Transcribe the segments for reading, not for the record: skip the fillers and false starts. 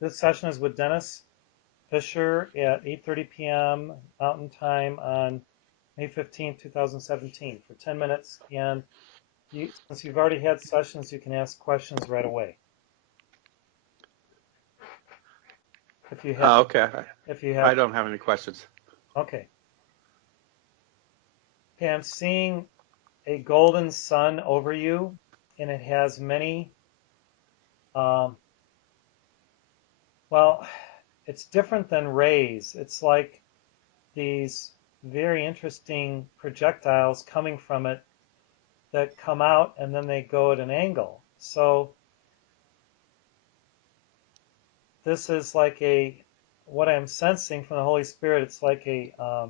This session is with Dennis Fisher at 8:30 p.m. Mountain Time on May 15th, 2017 for 10 minutes. And since you've already had sessions, you can ask questions right away. If you have, Okay. if you I have, don't have any questions. okay. Okay, I'm seeing a golden sun over you, and it has many, um, well, it's different than rays. It's like these very interesting projectiles coming from it that come out and then they go at an angle. So this is like what I'm sensing from the Holy Spirit, it's like a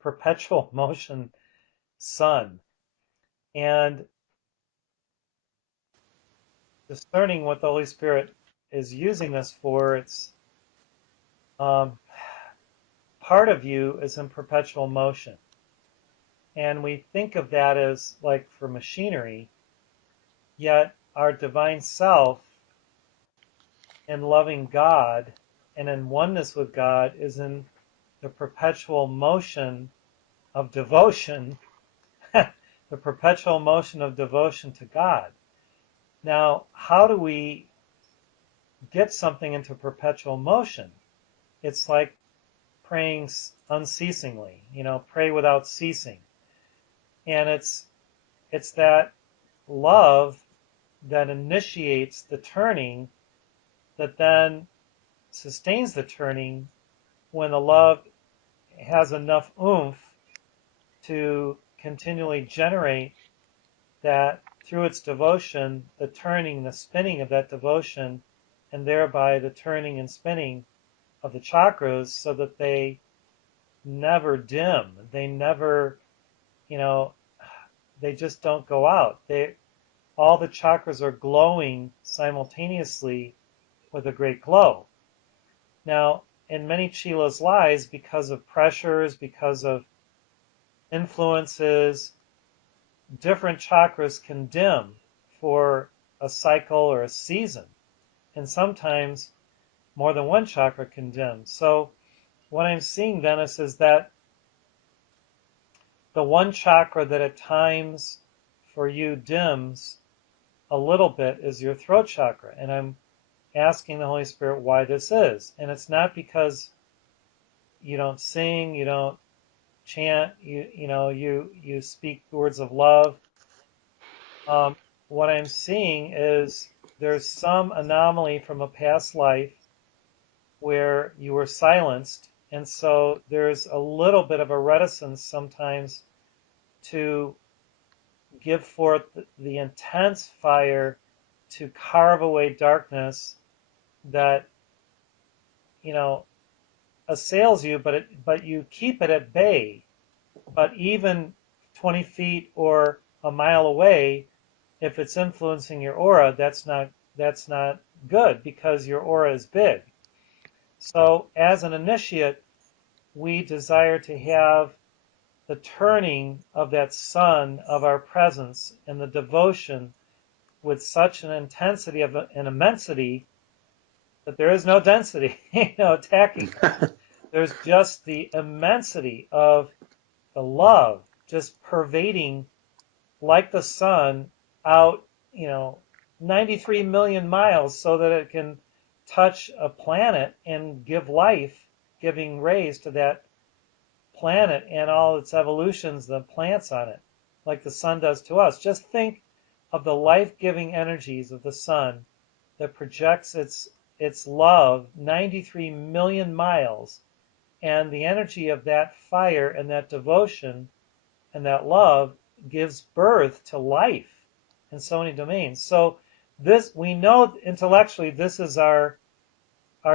perpetual motion sun. And discerning what the Holy Spirit is using this for, it's um, part of you is in perpetual motion. And we think of that as like for machinery, yet our divine self in loving God and in oneness with God is in the perpetual motion of devotion, the perpetual motion of devotion to God. Now, how do we get something into perpetual motion? It's like praying unceasingly, pray without ceasing. And it's that love that initiates the turning that then sustains the turning when the love has enough oomph to continually generate that through its devotion, the turning, the spinning of that devotion, and thereby the turning and spinning of the chakras so that they never dim. They never, they just don't go out. All the chakras are glowing simultaneously with a great glow. Now, in many chelas lies, because of pressures, because of influences, different chakras can dim for a cycle or a season. And sometimes more than one chakra can dim. So what I'm seeing, Dennis, is that the one chakra that at times for you dims a little bit is your throat chakra. And I'm asking the Holy Spirit why this is. And it's not because you don't sing, you don't chant, you speak words of love. What I'm seeing is there's some anomaly from a past life where you were silenced, and so there's a little bit of a reticence sometimes to give forth the intense fire to carve away darkness that assails you, but you keep it at bay. But even 20 feet or a mile away, if it's influencing your aura, that's not good because your aura is big. So as an initiate, we desire to have the turning of that sun of our presence and the devotion with such an intensity of an immensity that there is no density, attacking. There's just the immensity of the love just pervading like the sun out, 93 million miles so that it can touch a planet and give life, giving rays to that planet and all its evolutions, the plants on it, like the sun does to us. Just think of the life-giving energies of the sun that projects its love 93 million miles, and the energy of that fire and that devotion and that love gives birth to life in so many domains. So this, we know intellectually, this is our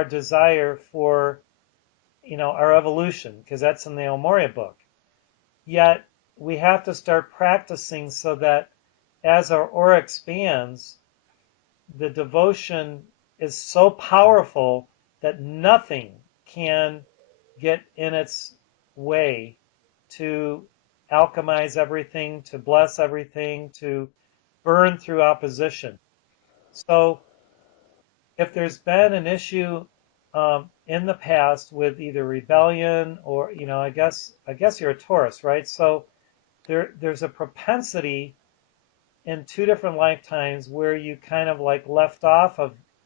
desire for our evolution, because that's in the El Moria book. Yet we have to start practicing so that as our aura expands, the devotion is so powerful that nothing can get in its way to alchemize everything, to bless everything, to burn through opposition. So if there's been an issue in the past with either rebellion or, I guess you're a Taurus, right? So there's a propensity in two different lifetimes where you kind of like left off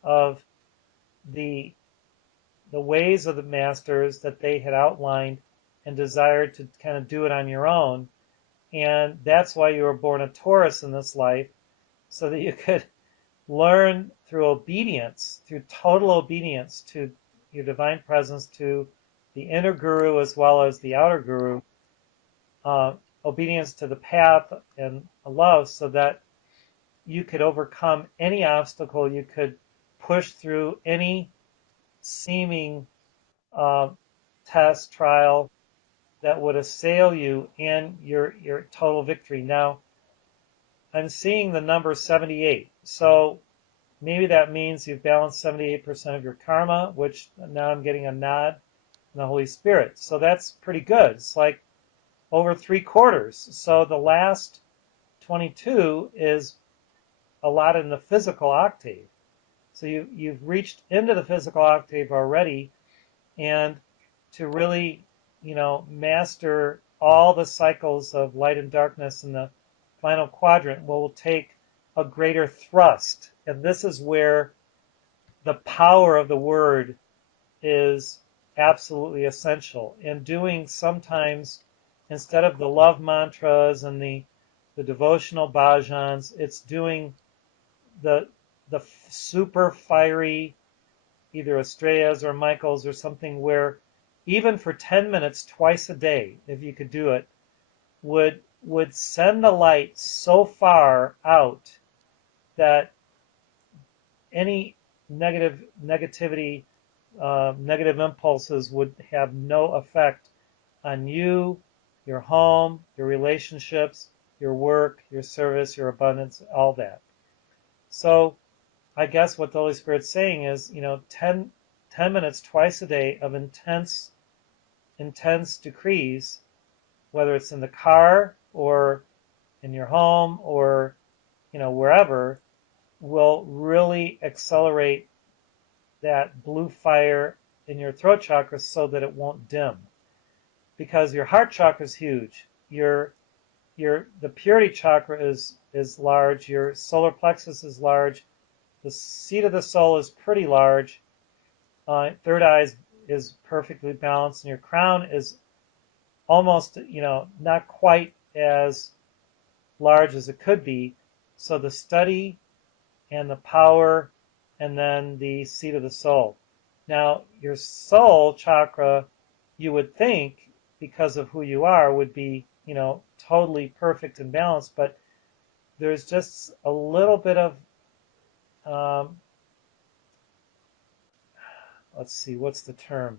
of the the ways of the masters that they had outlined and desired to kind of do it on your own. And that's why you were born a Taurus in this life, so that you could learn through obedience, through total obedience to your divine presence, to the inner guru as well as the outer guru, uh, obedience to the path and love, so that you could overcome any obstacle, you could push through any seeming uh, test, trial that would assail you in your total victory. Now, I'm seeing the number 78. So maybe that means you've balanced 78% of your karma, which now I'm getting a nod from the Holy Spirit. So that's pretty good. It's like over 3/4. So the last 22 is a lot in the physical octave. So you've reached into the physical octave already, and to really, master all the cycles of light and darkness in the final quadrant will take a greater thrust. And this is where the power of the word is absolutely essential. In doing sometimes, instead of the love mantras and the devotional bhajans, it's doing the super fiery, either Estrellas or Michaels or something, where even for 10 minutes twice a day, if you could do it, would send the light so far out that any negativity, negative impulses would have no effect on you, your home, your relationships, your work, your service, your abundance, all that. So I guess what the Holy Spirit's saying is, 10 minutes twice a day of intense decrees, whether it's in the car or in your home or, wherever, will really accelerate that blue fire in your throat chakra so that it won't dim. Because your heart chakra is huge. The purity chakra is large. Your solar plexus is large. The seat of the soul is pretty large. Third eye is perfectly balanced, and your crown is almost, not quite as large as it could be. So the study and the power, and then the seat of the soul. Now, your soul chakra, you would think, because of who you are, would be, totally perfect and balanced, but there's just a little bit of, let's see, what's the term?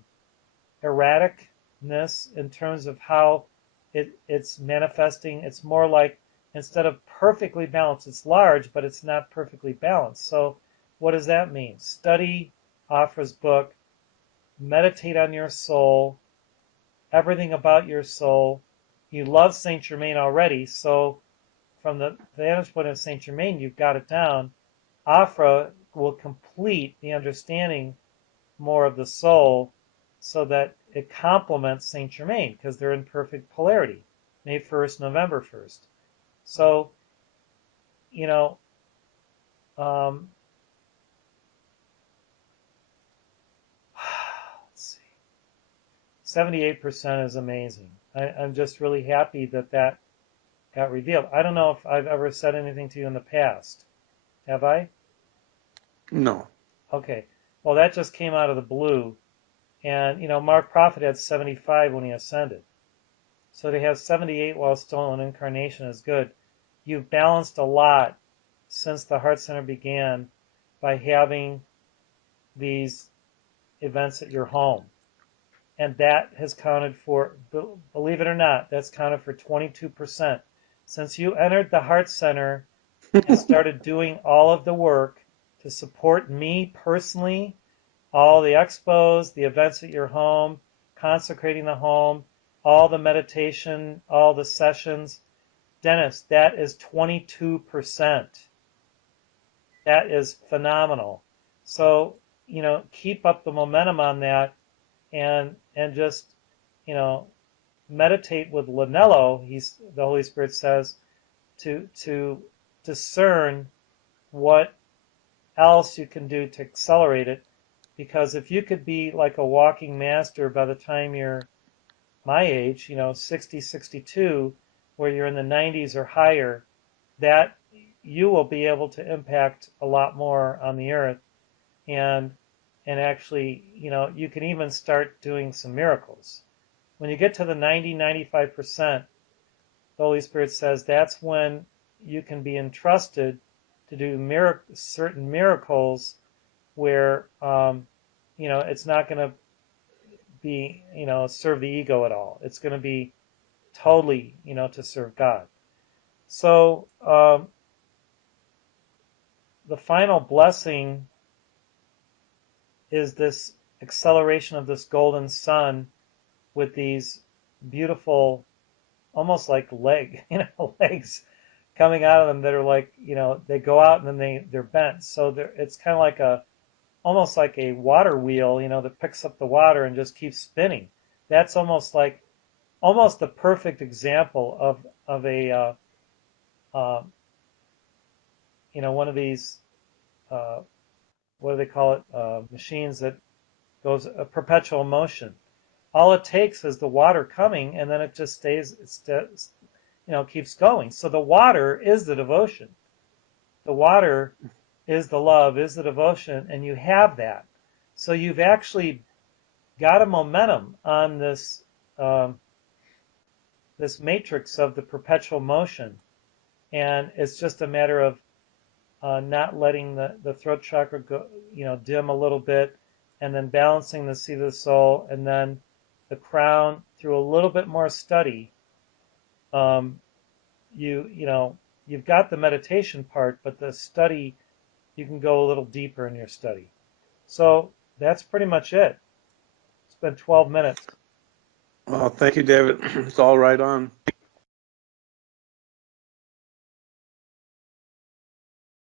Erraticness in terms of how it's manifesting. It's more like, instead of perfectly balanced, it's large, but it's not perfectly balanced. So what does that mean? Study Afra's book, meditate on your soul, everything about your soul. You love Saint Germain already, so from the vantage point of Saint Germain, you've got it down. Afra will complete the understanding more of the soul so that it complements Saint Germain, because they're in perfect polarity, May 1st, November 1st. So, let's see, 78% is amazing. I'm just really happy that got revealed. I don't know if I've ever said anything to you in the past. Have I? No. Okay. Well, that just came out of the blue. And, Mark Prophet had 75 when he ascended. So to have 78 while still in incarnation is good. You've balanced a lot since the Heart Center began by having these events at your home. And that has counted for, believe it or not, that's counted for 22%. Since you entered the Heart Center and started doing all of the work to support me personally, all the expos, the events at your home, consecrating the home, all the meditation, all the sessions, Dennis, that is 22%. That is phenomenal. So, keep up the momentum on that, and just, you know, meditate with Lanello. The Holy Spirit says to discern what else you can do to accelerate it. Because if you could be like a walking master by the time you're my age, 60, 62, where you're in the 90s or higher, that you will be able to impact a lot more on the earth. And and actually, you can even start doing some miracles. When you get to the 90, 95%, the Holy Spirit says that's when you can be entrusted to do certain miracles where, it's not going to be, serve the ego at all. It's going to be totally, to serve God. So the final blessing is this acceleration of this golden sun with these beautiful, almost like legs coming out of them that are like, they go out and then they're bent. So it's kind of like almost like a water wheel, that picks up the water and just keeps spinning. That's almost the perfect example of a, uh, one of these, uh, what do they call it? Machines that goes a perpetual motion. All it takes is the water coming, and then it just keeps going. So the water is the devotion. The water is the love, is the devotion, and you have that. So you've actually got a momentum on um, this matrix of the perpetual motion, and it's just a matter of not letting the throat chakra go, dim a little bit, and then balancing the seat of the soul, and then the crown through a little bit more study. Um, you've got the meditation part, but the study, you can go a little deeper in your study. So that's pretty much it. It's been 12 minutes. Well, thank you, David. It's all right on.